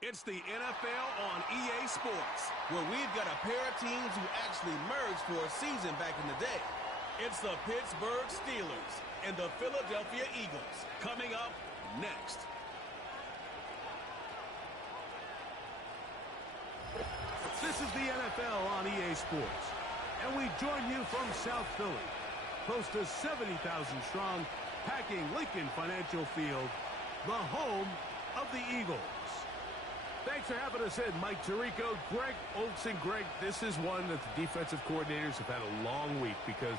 It's the NFL on EA Sports, where we've got a pair of teams who actually merged for a season back in the day. It's the Pittsburgh Steelers and the Philadelphia Eagles coming up next. This is the NFL on EA Sports, and we join you from South Philly, close to 70,000 strong, packing Lincoln Financial Field, the home of the Eagles. Thanks for having us in, Mike Tirico, Greg Olson. Greg, this is one that the defensive coordinators have had a long week because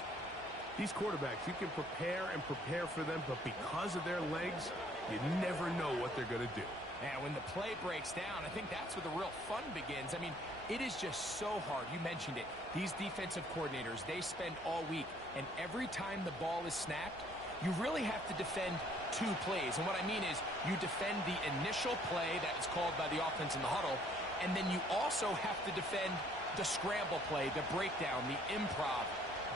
these quarterbacks, you can prepare and prepare for them, but because of their legs, you never know what they're going to do. Man, when the play breaks down, I think that's where the real fun begins. I mean, it is just so hard. You mentioned it. These defensive coordinators, they spend all week, and every time the ball is snapped, you really have to defend two plays. And what I mean is you defend the initial play that is called by the offense in the huddle, and then you also have to defend the scramble play, the breakdown, the improv.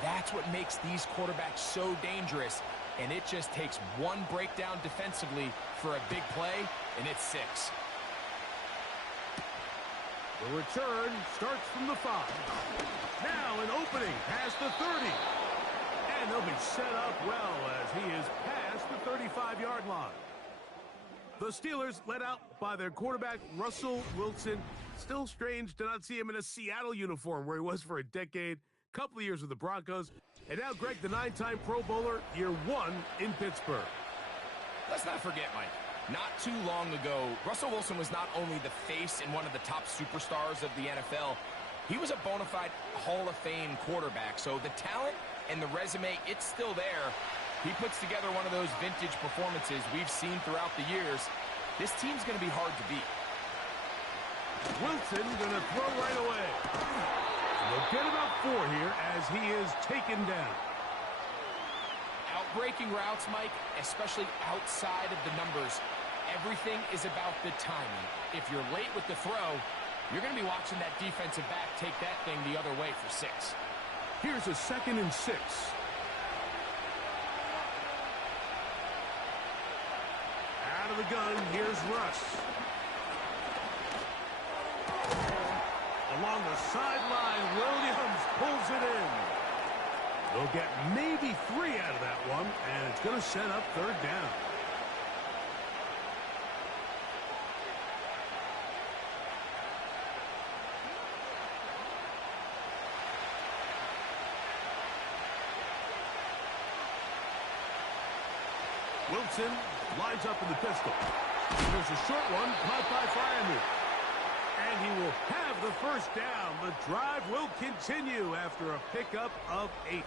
That's what makes these quarterbacks so dangerous. And it just takes one breakdown defensively for a big play, and it's 6. The return starts from the 5. Now an opening past the 30. And they'll be set up well as he is past the 35-yard line. The Steelers led out by their quarterback, Russell Wilson. Still strange to not see him in a Seattle uniform where he was for a decade, couple of years with the Broncos. And now Greg, the 9-time Pro Bowler, year 1 in Pittsburgh. Let's not forget, Mike, not too long ago, Russell Wilson was not only the face and one of the top superstars of the NFL, he was a bona fide Hall of Fame quarterback. So the talent and the resume, it's still there. He puts together one of those vintage performances we've seen throughout the years. This team's going to be hard to beat. Wilson going to throw right away. They'll get about 4 here as he is taken down. Outbreaking routes, Mike, especially outside of the numbers, everything is about the timing. If you're late with the throw, you're going to be watching that defensive back take that thing the other way for 6. Here's a 2nd and 6. Out of the gun, here's Russ. Along the sideline, Williams pulls it in. They'll get maybe 3 out of that one, and it's going to set up 3rd down. Wilson lines up in the pistol. There's a short one caught by Fryermuth. And he will have the 1st down. The drive will continue after a pickup of 8.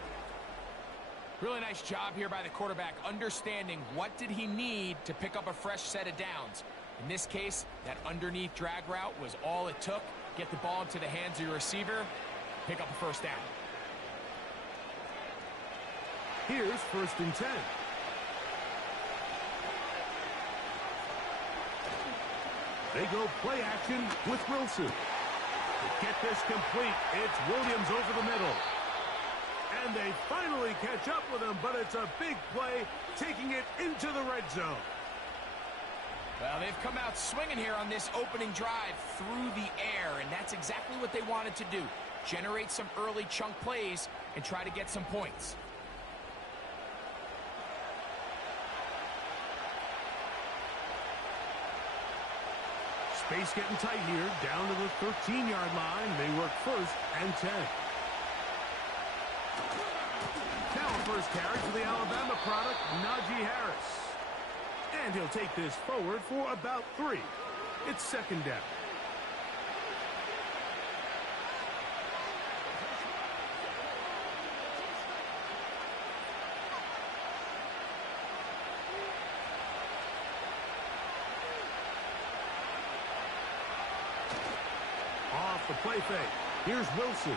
Really nice job here by the quarterback, understanding what did he need to pick up a fresh set of downs. In this case, that underneath drag route was all it took. Get the ball into the hands of your receiver, pick up a 1st down. Here's 1st and 10. They go play action with Wilson. To get this complete, it's Williams over the middle. And they finally catch up with him, but it's a big play, taking it into the red zone. Well, they've come out swinging here on this opening drive through the air, and that's exactly what they wanted to do. Generate some early chunk plays and try to get some points. Space getting tight here, down to the 13-yard line. They work 1st and 10. Now a 1st carry for the Alabama product, Najee Harris. And he'll take this forward for about 3. It's 2nd down. The play fake. Here's Wilson. A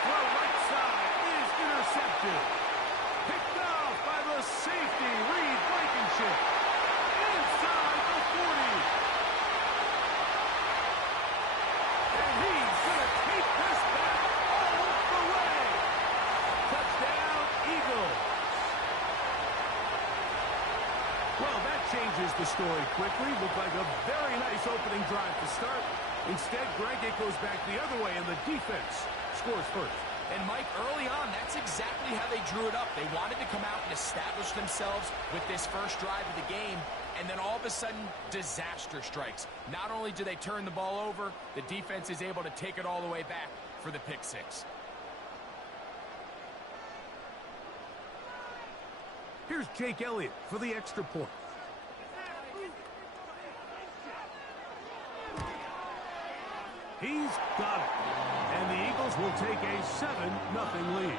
throw right side is intercepted. Picked off by the safety, Reed Blankenship. Inside the 40. And he's going to take this back all the way. Touchdown, Eagles. Well, that changes the story quickly. Looked like a very nice opening drive to start. Instead, Greg, it goes back the other way, and the defense scores first. And, Mike, early on, that's exactly how they drew it up. They wanted to come out and establish themselves with this first drive of the game, and then all of a sudden, disaster strikes. Not only do they turn the ball over, the defense is able to take it all the way back for the pick six. Here's Jake Elliott for the extra point. He's got it. And the Eagles will take a 7-0 lead.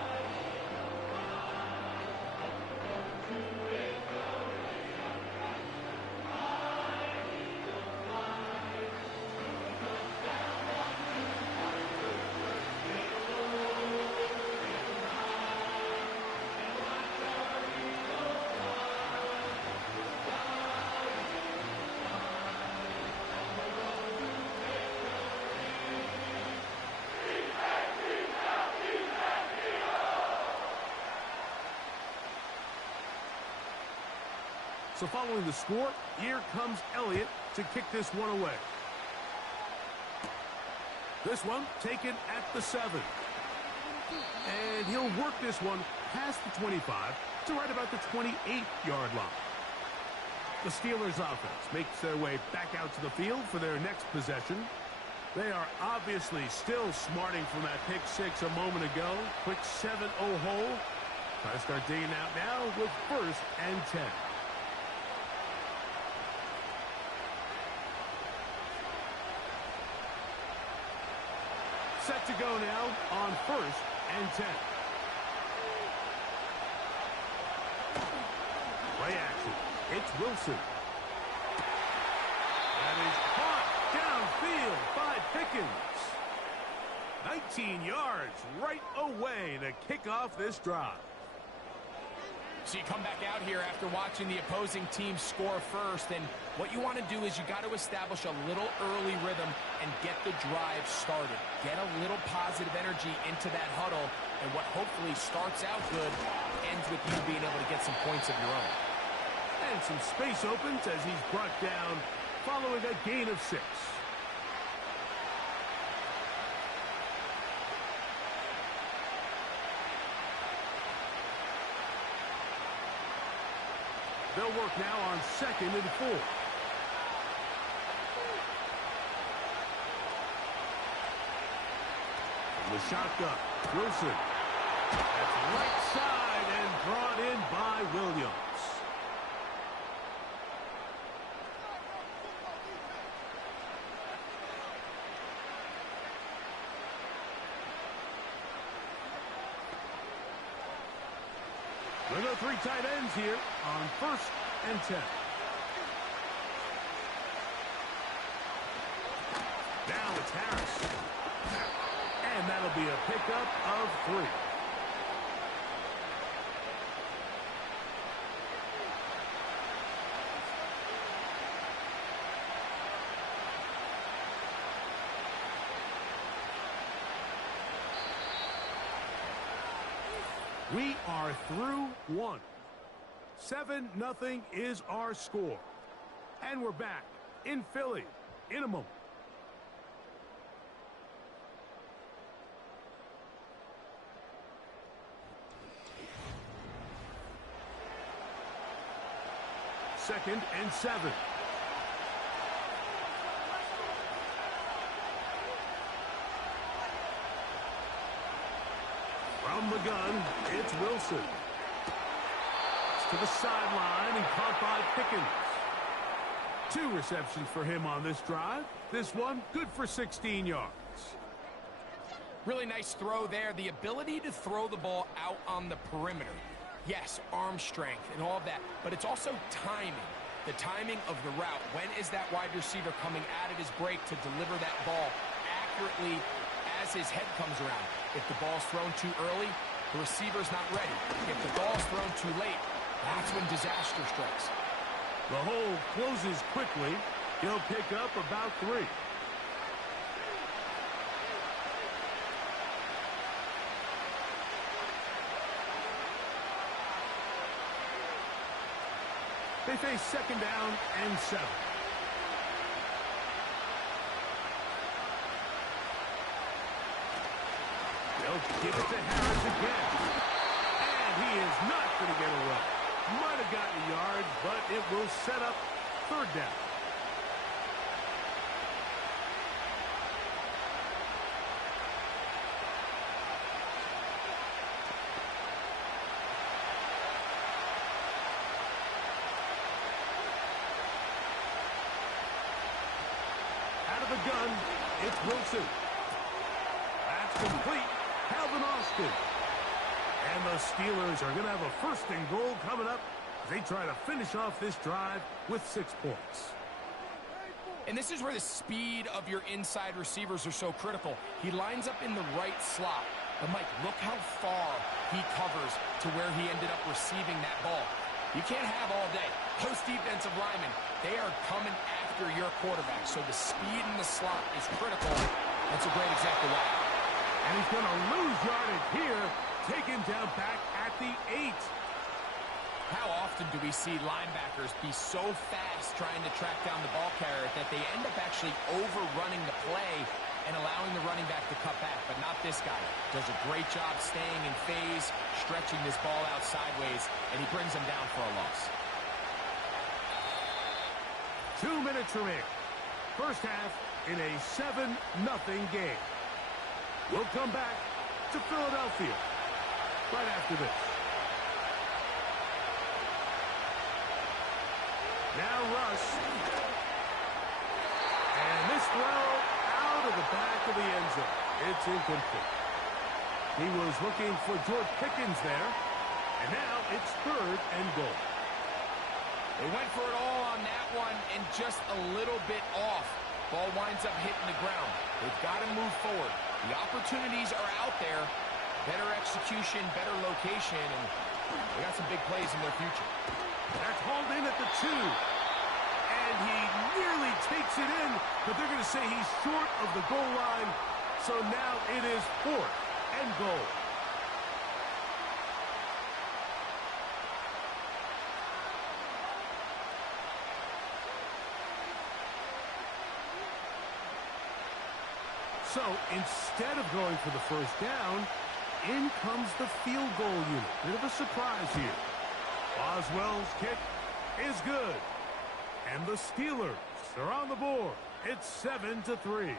So following the score, here comes Elliott to kick this one away. This one taken at the 7. And he'll work this one past the 25 to right about the 28-yard line. The Steelers offense makes their way back out to the field for their next possession. They are obviously still smarting from that pick six a moment ago. Quick 7-0 hole. Try to start digging out now with 1st and 10. Set to go now on 1st and 10. Play action. It's Wilson. That is caught downfield by Pickens. 19 yards right away to kick off this drive. So you come back out here after watching the opposing team score first, and what you want to do is you got to establish a little early rhythm and get the drive started. Get a little positive energy into that huddle, and what hopefully starts out good ends with you being able to get some points of your own. And some space opens as he's brought down following a gain of 6. They'll work now on 2nd and 4. From the shotgun, Wilson. That's right side and brought in by Williams. There go 3 tight ends here on 1st and 10. Now it's Harris. And that'll be a pickup of 3. We are through 1. 7-0 is our score. And we're back in Philly in a moment. Second and 7. From the gun, it's Wilson. It's to the sideline and caught by Pickens. 2 receptions for him on this drive. This one, good for 16 yards. Really nice throw there. The ability to throw the ball out on the perimeter. Yes, arm strength and all of that, but it's also timing. The timing of the route. When is that wide receiver coming out of his break to deliver that ball accurately as his head comes around? If the ball's thrown too early, the receiver's not ready. If the ball's thrown too late, that's when disaster strikes. The hole closes quickly. He'll pick up about 3. They face second down and 7. They'll give it to Harris again. And he is not going to get away. Might have gotten a yard, but it will set up third down. Out of the gun, it's Wilson. That's complete. Calvin Austin. And the Steelers are going to have a first and goal coming up as they try to finish off this drive with 6 points. And this is where the speed of your inside receivers are so critical. He lines up in the right slot. But, Mike, look how far he covers to where he ended up receiving that ball. You can't have all day. Those defensive linemen, they are coming after your quarterback. So the speed in the slot is critical. That's a great example why. And he's going to lose yardage here, taken down back at the 8. How often do we see linebackers be so fast trying to track down the ball carrier that they end up actually overrunning the play and allowing the running back to cut back? But not this guy. Does a great job staying in phase, stretching this ball out sideways, and he brings them down for a loss. 2 minutes remaining. First half in a 7-0 game. We'll come back to Philadelphia right after this. Now Russ. And this throw out of the back of the end zone. It's incomplete. He was looking for George Pickens there. And now it's third and goal. They went for it all on that one and just a little bit off. Ball winds up hitting the ground. They've got to move forward. The opportunities are out there. Better execution, better location, and they got some big plays in their future. That's hauled in at the 2. And he nearly takes it in, but they're going to say he's short of the goal line. So now it is fourth and goal. So instead of going for the first down, in comes the field goal unit. Bit of a surprise here. Boswell's kick is good. And the Steelers are on the board. It's 7-3.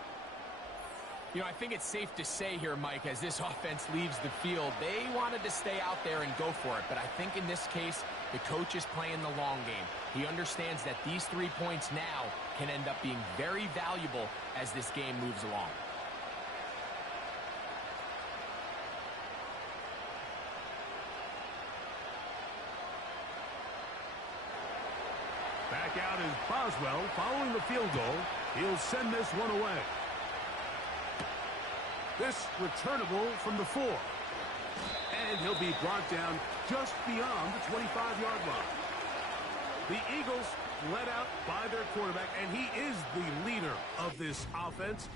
You know, I think it's safe to say here, Mike, as this offense leaves the field, they wanted to stay out there and go for it. But I think in this case, the coach is playing the long game. He understands that these 3 points now can end up being very valuable as this game moves along. Back out is Boswell following the field goal. He'll send this one away. This returnable from the 4. And he'll be brought down just beyond the 25-yard line. The Eagles led out by their quarterback, and he is the leader of this offense.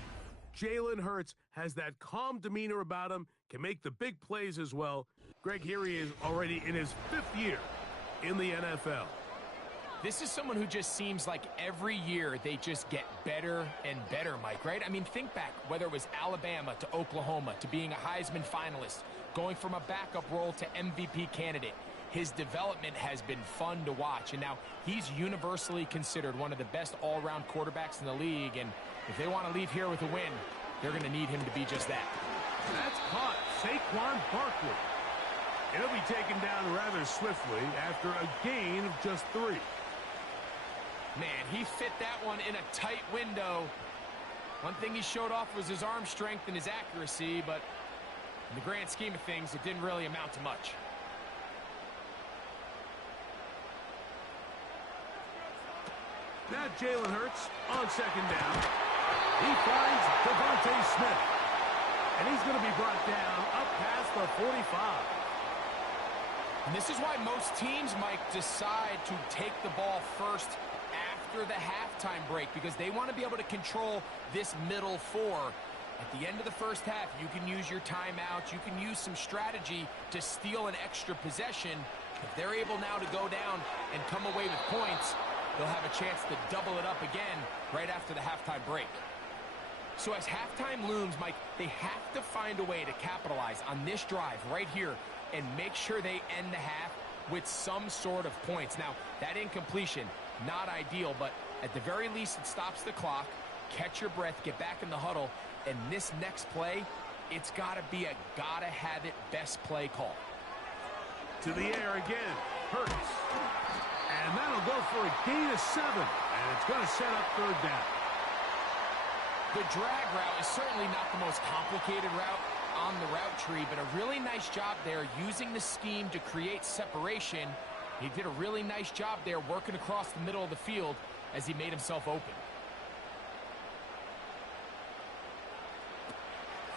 Jalen Hurts has that calm demeanor about him, can make the big plays as well. Greg, here he is already in his 5th year in the NFL. This is someone who just seems like every year they just get better and better, Mike, right? I mean, think back, whether it was Alabama to Oklahoma to being a Heisman finalist, going from a backup role to MVP candidate. His development has been fun to watch, and now he's universally considered one of the best all-around quarterbacks in the league, and if they want to leave here with a win, they're going to need him to be just that. That's caught. Saquon Barkley. And he'll be taken down rather swiftly after a gain of just 3. Man, he fit that one in a tight window. One thing he showed off was his arm strength and his accuracy, but in the grand scheme of things, it didn't really amount to much. Now Jalen Hurts on second down. He finds Devontae Smith. And he's going to be brought down up past the 45. And this is why most teams, Mike, decide to take the ball first after the halftime break, because they want to be able to control this middle 4. At the end of the first half, you can use your timeouts, you can use some strategy to steal an extra possession, If they're able now to go down and come away with points, they'll have a chance to double it up again right after the halftime break. So as halftime looms, Mike, they have to find a way to capitalize on this drive right here and make sure they end the half with some sort of points. Now, that incompletion, not ideal, but at the very least it stops the clock. Catch your breath, get back in the huddle, and this next play, it's got to be a gotta-have-it best play call. To the air again. Hurts. And that'll go for a gain of 7. And it's going to set up third down. The drag route is certainly not the most complicated route on the route tree, but a really nice job there using the scheme to create separation. He did a really nice job there working across the middle of the field as he made himself open.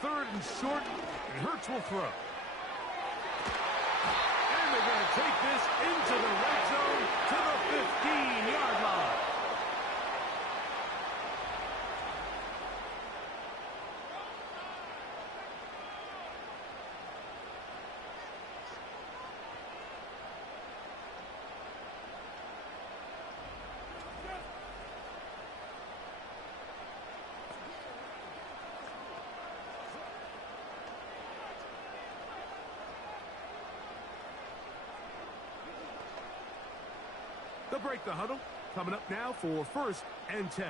Third and short, and Hurts will throw. And they're going to take this into the red zone to the 15-yard line. They'll break the huddle. Coming up now for 1st and 10.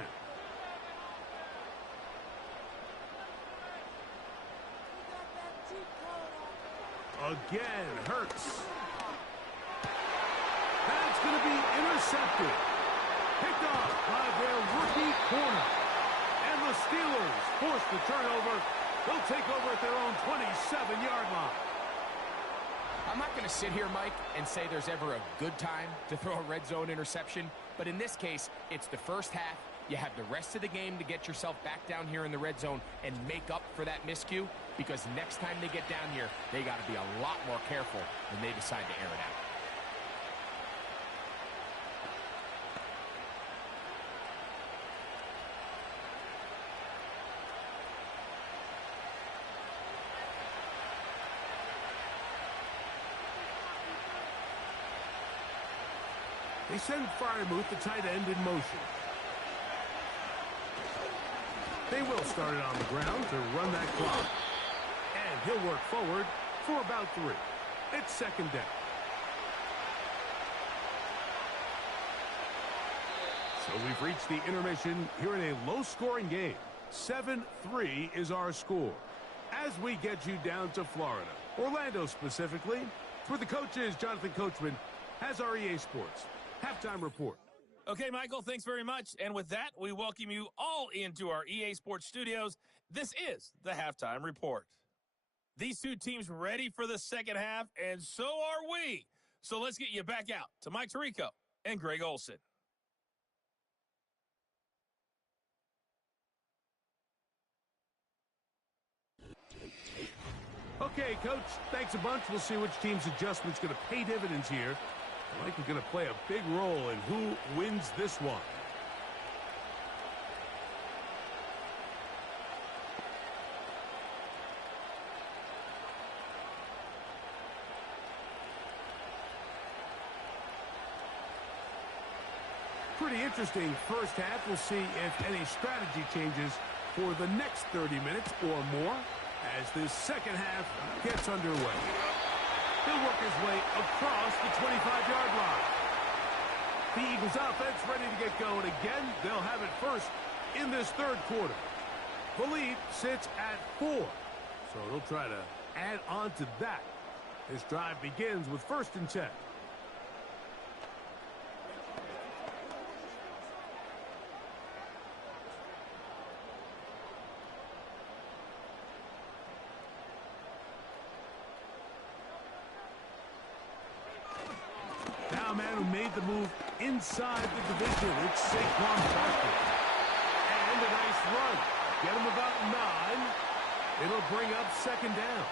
Again, Hurts. That's going to be intercepted. Picked off by their rookie corner. And the Steelers force the turnover. They'll take over at their own 27-yard line. I'm not going to sit here, Mike, and say there's ever a good time to throw a red zone interception, but in this case, it's the first half. You have the rest of the game to get yourself back down here in the red zone and make up for that miscue, because next time they get down here, they got to be a lot more careful when they decide to air it out. They send Freiermuth, the tight end, in motion. They will start it on the ground to run that clock. And he'll work forward for about 3. It's second down. So we've reached the intermission here in a low-scoring game. 7-3 is our score. As we get you down to Florida, Orlando specifically, for the coaches, Jonathan Coachman has our EA Sports Halftime Report. Okay, Michael, thanks very much. And with that, we welcome you all into our EA Sports studios. This is the Halftime Report. These two teams ready for the second half, and so are we. So let's get you back out to Mike Tirico and Greg Olson. Okay, Coach, thanks a bunch. We'll see which team's adjustment's going to pay dividends here. I think we're going to play a big role in who wins this one. Pretty interesting first half. We'll see if any strategy changes for the next 30 minutes or more as this second half gets underway. He'll work his way across the 25-yard line. The Eagles offense ready to get going again. They'll have it first in this third quarter. The lead sits at 4, so they'll try to add on to that. This drive begins with 1st and 10. Man who made the move inside the division. It's Saquon Barkley. And a nice run. Get him about 9. It'll bring up second down.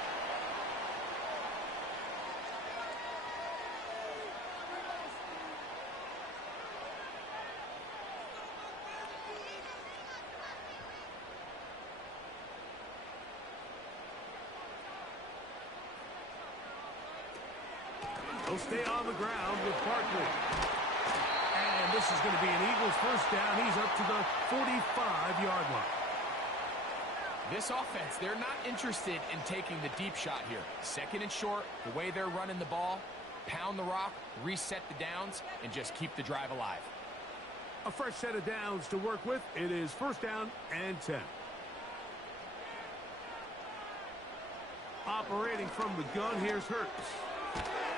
They'll stay on the ground with Barkley. And this is going to be an Eagles first down. He's up to the 45-yard line. This offense, they're not interested in taking the deep shot here. Second and short, the way they're running the ball, pound the rock, reset the downs, and just keep the drive alive. A fresh set of downs to work with. It is first down and 10. Operating from the gun, here's Hurts.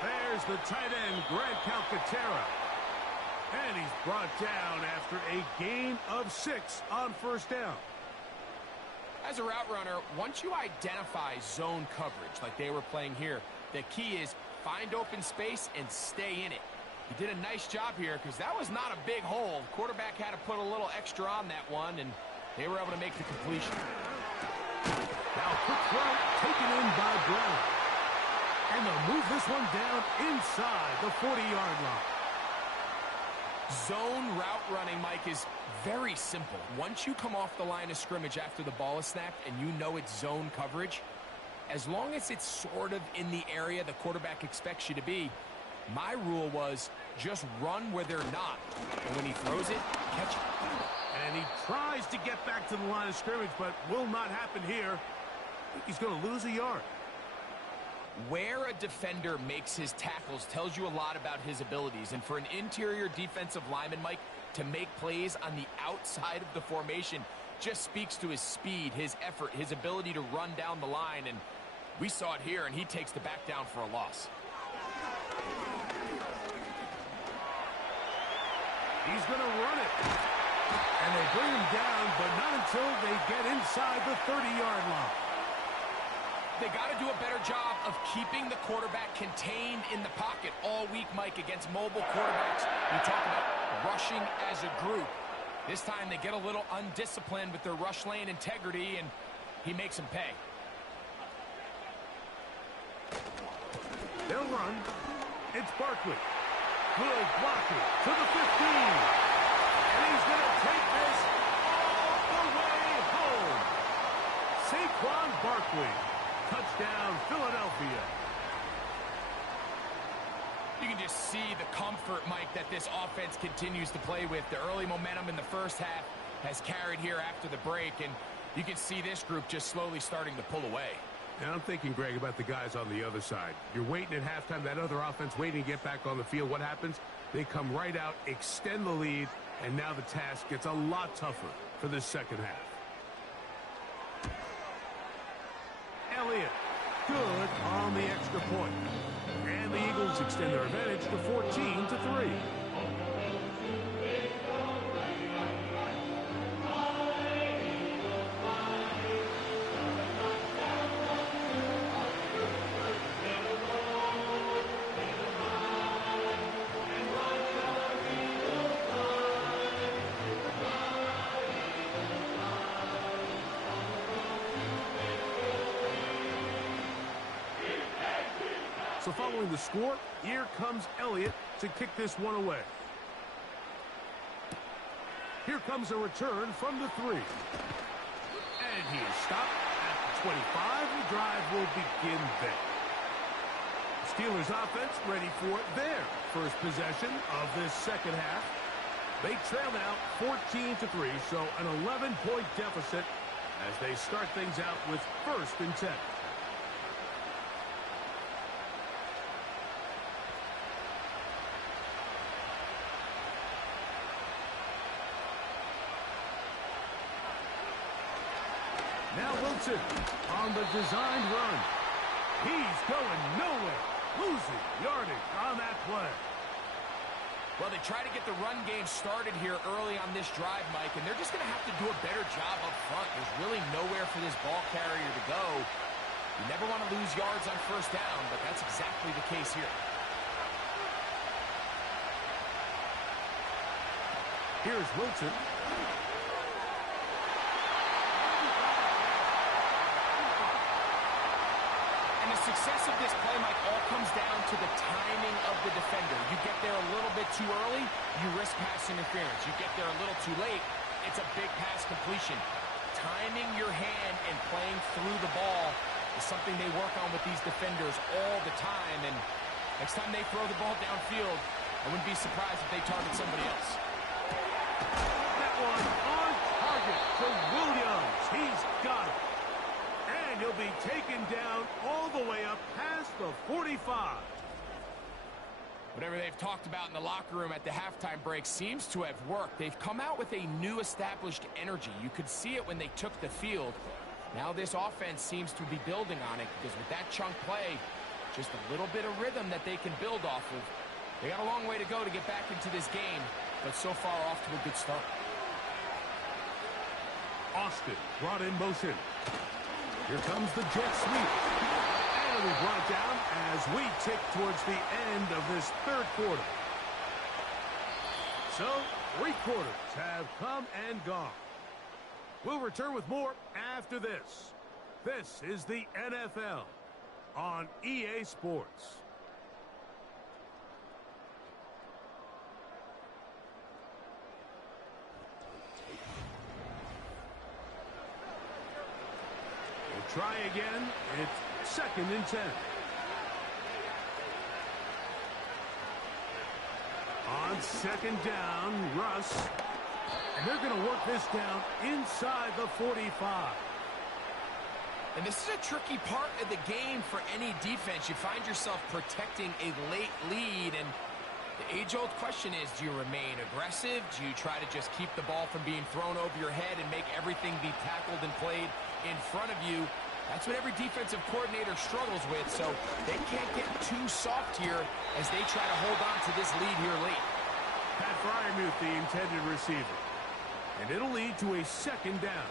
There's the tight end, Grant Calcaterra. And he's brought down after a gain of 6 on first down. As a route runner, once you identify zone coverage like they were playing here, the key is find open space and stay in it. He did a nice job here because that was not a big hole. Quarterback had to put a little extra on that one, and they were able to make the completion. Now quick throw taken in by Brown. And they'll move this one down inside the 40-yard line. Zone route running, Mike, is very simple. Once you come off the line of scrimmage after the ball is snapped and you know it's zone coverage, as long as it's sort of in the area the quarterback expects you to be, my rule was just run where they're not. And when he throws it, catch it. And he tries to get back to the line of scrimmage, but will not happen here. He's going to lose a yard. Where a defender makes his tackles tells you a lot about his abilities. And for an interior defensive lineman, Mike, to make plays on the outside of the formation just speaks to his speed, his effort, his ability to run down the line. And we saw it here, and he takes the back down for a loss. He's going to run it. And they bring him down, but not until they get inside the 30-yard line. They got to do a better job of keeping the quarterback contained in the pocket all week, Mike, against mobile quarterbacks. You talk about rushing as a group. This time they get a little undisciplined with their rush lane integrity, and he makes them pay. They'll run. It's Barkley. Good blocking to the 15. And he's going to take this all the way home. Saquon Barkley. Touchdown, Philadelphia. You can just see the comfort, Mike, that this offense continues to play with. The early momentum in the first half has carried here after the break, and you can see this group just slowly starting to pull away. And I'm thinking, Greg, about the guys on the other side. You're waiting at halftime, that other offense waiting to get back on the field. What happens? They come right out, extend the lead, and now the task gets a lot tougher for this second half. Elliott, good on the extra point. And the Eagles extend their advantage to 14-3. So following the score, here comes Elliott to kick this one away. Here comes a return from the 3. And he is stopped at the 25. The drive will begin there. Steelers offense ready for their first possession of this second half. They trail now 14-3, so an 11-point deficit as they start things out with first and 10. Now Wilson on the designed run. He's going nowhere. Losing yardage on that play. Well, they try to get the run game started here early on this drive, Mike, and they're just going to have to do a better job up front. There's really nowhere for this ball carrier to go. You never want to lose yards on first down, but that's exactly the case here. Here's Wilson. And the success of this play, Mike, all comes down to the timing of the defender. You get there a little bit too early, you risk pass interference. You get there a little too late, it's a big pass completion. Timing your hand and playing through the ball is something they work on with these defenders all the time, and Next time they throw the ball downfield, I wouldn't be surprised if they target somebody else. That one on target to Williams. He's got it. And he'll be taken down all the way up past the 45. Whatever they've talked about in the locker room at the halftime break seems to have worked. They've come out with a new established energy. You could see it when they took the field. Now this offense seems to be building on it because with that chunk play, just a little bit of rhythm that they can build off of. They got a long way to go to get back into this game, but so far off to a good start. Austin brought in motion. Here comes the jet sweep. And we brought it down as we tick towards the end of this third quarter. So, 3 quarters have come and gone. We'll return with more after this. This is the NFL on EA Sports. We'll try again. It's 2nd and 10. On 2nd down, Russ. And they're going to work this down inside the 45. And this is a tricky part of the game for any defense. You find yourself protecting a late lead, and the age-old question is, do you remain aggressive? Do you try to just keep the ball from being thrown over your head and make everything be tackled and played in front of you? That's what every defensive coordinator struggles with, so they can't get too soft here as they try to hold on to this lead here late. Pat Fryermuth, the intended receiver. And it'll lead to a 2nd down.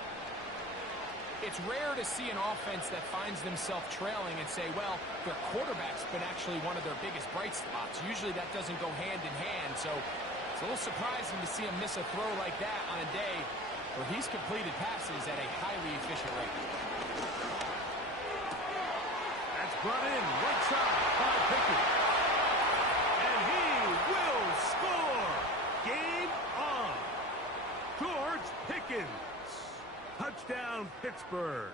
It's rare to see an offense that finds themselves trailing and say, well, their quarterback's been actually one of their biggest bright spots. Usually that doesn't go hand in hand, so it's a little surprising to see him miss a throw like that on a day where he's completed passes at a highly efficient rate. That's brought in right side by Pickett. And he will score. Game on. George Pickens. Touchdown, Pittsburgh.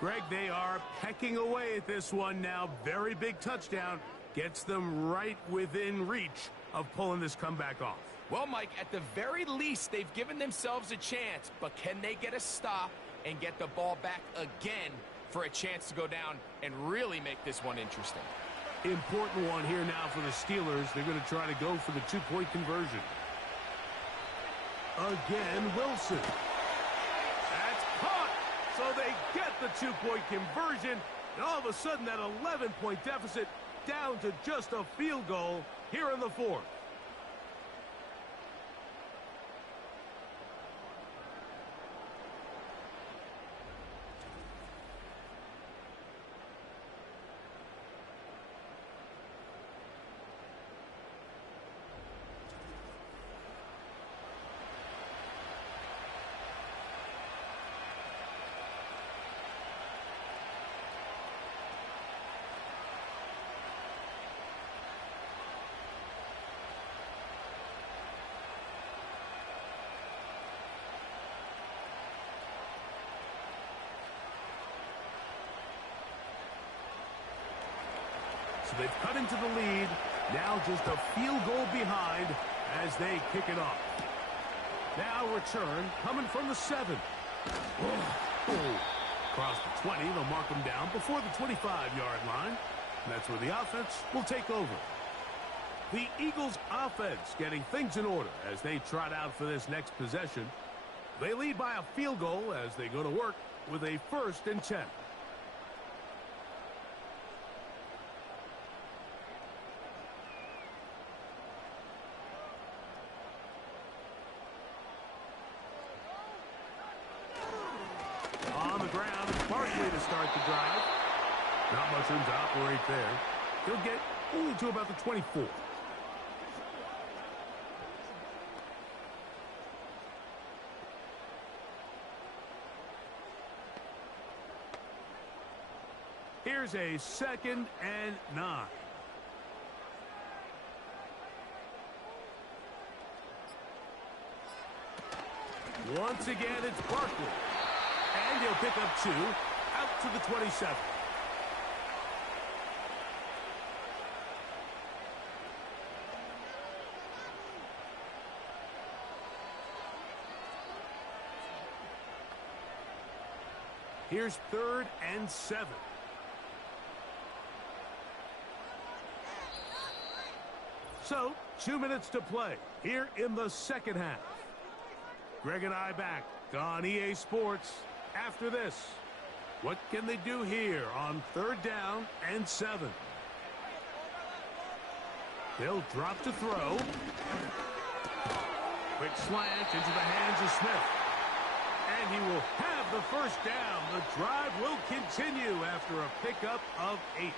Greg, they are pecking away at this one now. Very big touchdown. Gets them right within reach of pulling this comeback off. Well, Mike, at the very least, they've given themselves a chance, but can they get a stop and get the ball back again for a chance to go down and really make this one interesting? Important one here now for the Steelers. They're going to try to go for the 2-point conversion. Again, Wilson. That's caught. So they get the 2-point conversion. And all of a sudden, that 11-point deficit down to just a field goal here in the 4th. So they've cut into the lead. Now just a field goal behind as they kick it off. Now return coming from the 7. Across the 20, they'll mark them down before the 25-yard line. And that's where the offense will take over. The Eagles offense getting things in order as they trot out for this next possession. They lead by a field goal as they go to work with a 1st and 10. On the ground, Barkley to start the drive. Not much room to operate there. He'll get only to about the 24. Here's a 2nd and 9. Once again, it's Barkley. And he'll pick up 2 out to the 27. Here's 3rd and 7. So, 2 minutes to play here in the second half. Greg and I back on EA Sports after this. What can they do here on 3rd down and 7? They'll drop to throw. Quick slant into the hands of Smith. And he will have the first down. The drive will continue after a pickup of 8.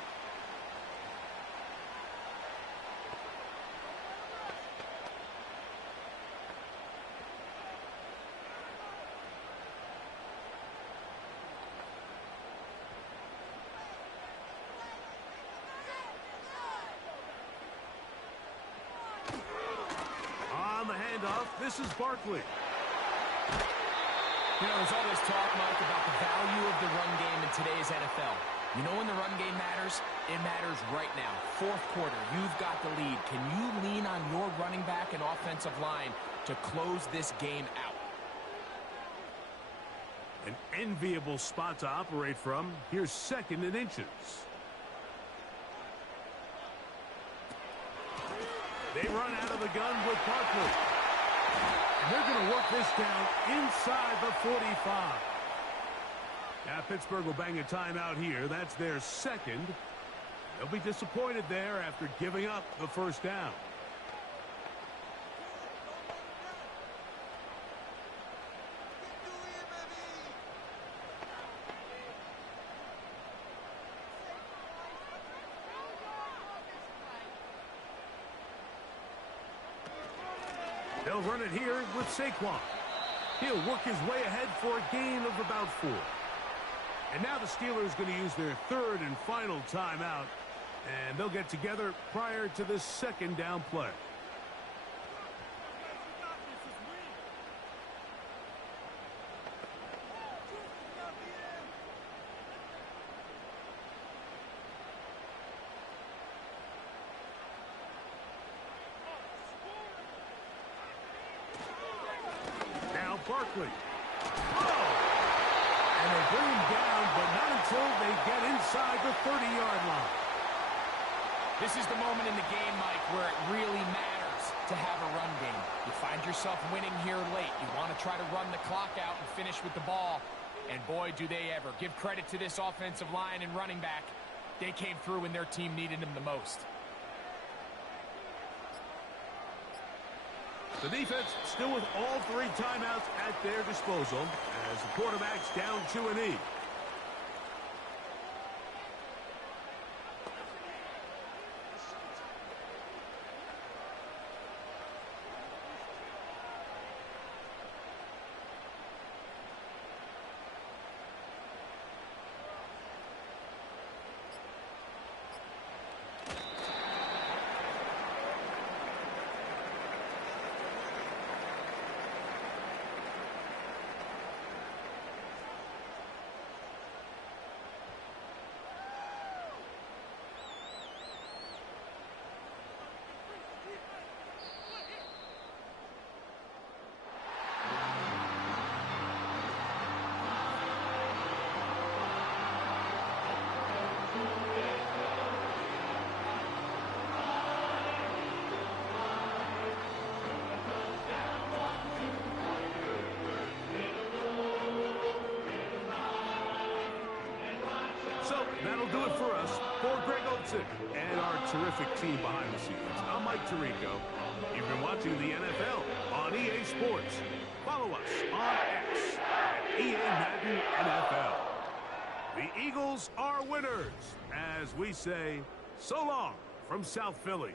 This is Barkley. You know, there's all this talk, Mike, about the value of the run game in today's NFL. You know when the run game matters? It matters right now. 4th quarter, you've got the lead. Can you lean on your running back and offensive line to close this game out? An enviable spot to operate from. Here's 2nd and inches. They run out of the gun with Barkley. They're going to work this down inside the 45. Now, Pittsburgh will bang a timeout here. That's their 2nd. They'll be disappointed there after giving up the first down. They'll run it here with Saquon. He'll work his way ahead for a gain of about 4. And now the Steelers going to use their 3rd and final timeout. And they'll get together prior to the 2nd down play. Barkley. Oh! And they bring him down, but not until they get inside the 30-yard line. This is the moment in the game, Mike, where it really matters to have a run game. You find yourself winning here late. You want to try to run the clock out and finish with the ball. And boy, do they ever. Give credit to this offensive line and running back. They came through when their team needed them the most. The defense still with all 3 timeouts at their disposal as the quarterback's down to a knee. That'll do it for us. For Greg Olson and our terrific team behind the scenes, I'm Mike Tirico. You've been watching the NFL on EA Sports. Follow us on X at EA Madden NFL. The Eagles are winners, as we say, so long from South Philly.